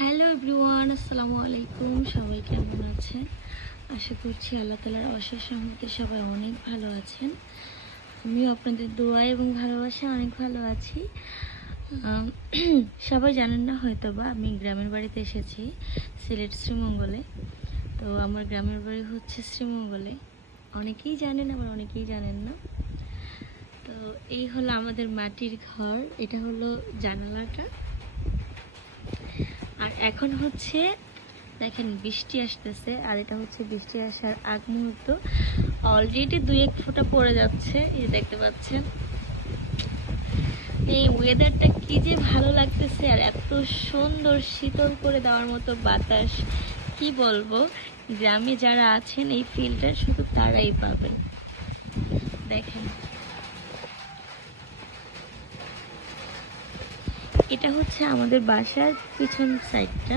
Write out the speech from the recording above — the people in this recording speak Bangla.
হ্যালো এভরিওয়ান, আসসালামু আলাইকুম। সবাই কেমন আছেন? আশা করছি আল্লাহ তাআলার অশেষ রহমতে সবাই অনেক ভালো আছেন। আমিও আপনাদের দোয়া এবং ভালোবাসা অনেক ভালো আছি। সবাই জানেন না হয়তো বা আমি গ্রামের বাড়িতে এসেছি, সিলেট শ্রীমঙ্গলে। তো আমার গ্রামের বাড়ি হচ্ছে শ্রীমঙ্গলে। অনেকেই জানেন, আবার অনেকেই জানেন না। তো এই হলো আমাদের মাটির ঘর, এটা হলো জানালাটা। আর এখন হচ্ছে দেখেন বৃষ্টি আসতেছে, আর এটা হচ্ছে বৃষ্টি আসার আগ মুহূর্ত। অলরেডি 2-1 ফোঁটা পড়ে যাচ্ছে, এই দেখতে পাচ্ছেন। এই ওয়েদারটা কি যে ভালো লাগতেছে, আর এত সুন্দর শীতল করে দেওয়ার মতো বাতাস, কি বলবো। গ্রামে যারা আছেন এই ফিলটা শুধু তারাই পাবেন। দেখেন, এটা হচ্ছে আমাদের বাসার পিছন সাইডটা।